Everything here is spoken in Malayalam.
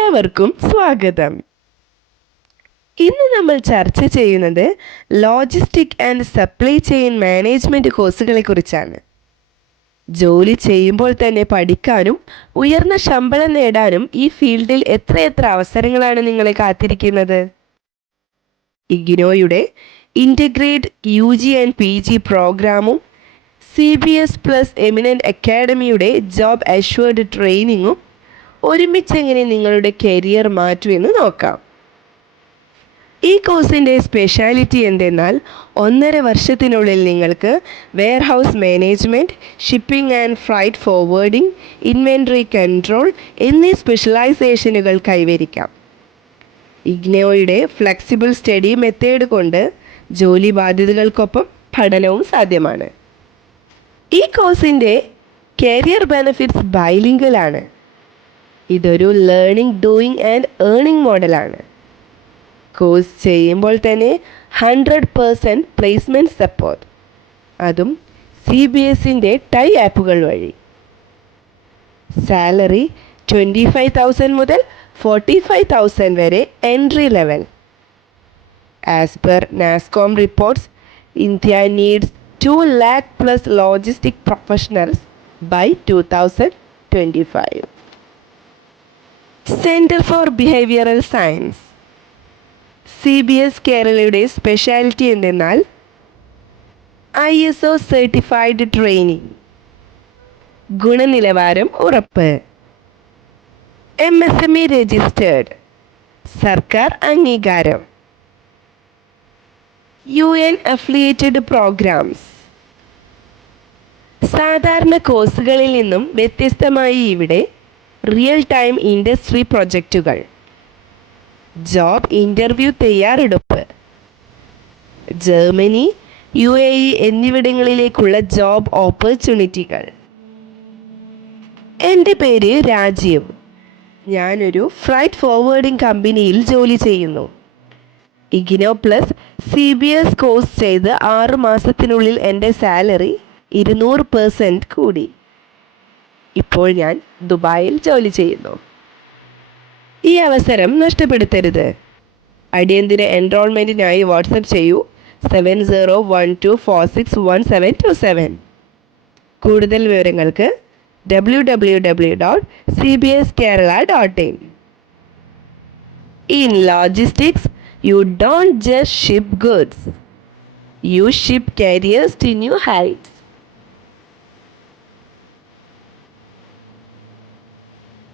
എല്ലാവർക്കും സ്വാഗതം. ഇന്ന് നമ്മൾ ചർച്ച ചെയ്യുന്നത് logistic and supply chain management കോഴ്സുകളെ കുറിച്ചാണ്. ജോലി ചെയ്യുമ്പോൾ തന്നെ പഠിക്കാനും ഉയർന്ന ശമ്പളം നേടാനും ഈ ഫീൽഡിൽ എത്രയെത്ര അവസരങ്ങളാണ് നിങ്ങളെ കാത്തിരിക്കുന്നത്. ഇഗ്നോയുടെ ഇൻ്റഗ്രേറ്റ് UG ആൻഡ് PG പ്രോഗ്രാമും CBS പ്ലസ് എമിനൻ്റ് അക്കാഡമിയുടെ ജോബ് അഷ്വേർഡ് ട്രെയിനിങ്ങും ഒരുമിച്ച് എങ്ങനെ നിങ്ങളുടെ കരിയർ മാറ്റുമെന്ന് നോക്കാം. ഈ കോഴ്സിൻ്റെ സ്പെഷ്യാലിറ്റി എന്തെന്നാൽ 1.5 വർഷത്തിനുള്ളിൽ നിങ്ങൾക്ക് warehouse management, shipping and freight forwarding, inventory control എന്നീ സ്പെഷ്യലൈസേഷനുകൾ കൈവരിക്കാം. ഇഗ്നോയുടെ ഫ്ലെക്സിബിൾ സ്റ്റഡി മെത്തേഡ് കൊണ്ട് ജോലി ബാധ്യതകൾക്കൊപ്പം പഠനവും സാധ്യമാണ്. ഈ കോഴ്സിൻ്റെ കരിയർ ബെനിഫിറ്റ്സ് ബൈലിംഗലാണ്. ഇതൊരു ലേണിംഗ്, ഡൂയിങ് ആൻഡ് ഏണിംഗ് മോഡലാണ്. കോഴ്സ് ചെയ്യുമ്പോൾ തന്നെ 100% പ്ലേസ്മെൻറ്റ് സപ്പോർട്ട്, അതും CBSൻ്റെ ടൈ ആപ്പുകൾ വഴി. സാലറി 25,000 മുതൽ 45,000 വരെ entry level. As per NASSCOM reports, India needs 2 lakh plus logistic professionals by 2025. Centre for behavioural science. CBS കേരളയുടെ സ്പെഷ്യാലിറ്റി എന്തെന്നാൽ ISO സർട്ടിഫൈഡ് ട്രെയിനിങ്, ഗുണനിലവാരം ഉറപ്പ്, MSME രജിസ്റ്റേർഡ്, സർക്കാർ അംഗീകാരം, UN അഫിലിയേറ്റഡ് പ്രോഗ്രാംസ്. സാധാരണ കോഴ്സുകളിൽ നിന്നും വ്യത്യസ്തമായി ഇവിടെ റിയൽ ടൈം ഇൻഡസ്ട്രി പ്രൊജക്റ്റുകൾ, ജോബ് ഇൻ്റർവ്യൂ തയ്യാറെടുപ്പ്, ജർമ്മനി, UAE എന്നിവിടങ്ങളിലേക്കുള്ള ജോബ് ഓപ്പർച്യൂണിറ്റികൾ. എൻ്റെ പേര് രാജീവ്. ഞാനൊരു ഫ്രൈറ്റ് ഫോർവേഡിംഗ് കമ്പനിയിൽ ജോലി ചെയ്യുന്നു. ഇഗ്നോ പ്ലസ് CBS കോഴ്സ് ചെയ്ത് 6 മാസത്തിനുള്ളിൽ എൻ്റെ സാലറി 200% കൂടി. ഇപ്പോൾ ഞാൻ ദുബായിൽ ജോലി ചെയ്യുന്നു. ഈ അവസരം നഷ്ടപ്പെടുത്തരുത്. അടിയന്തര എൻറോൾമെൻറ്റിനായി വാട്സപ്പ് ചെയ്യൂ 7012461727. കൂടുതൽ വിവരങ്ങൾക്ക് www.cbskerala.in. In logistics, you don't just ship goods, you ship careers to new heights.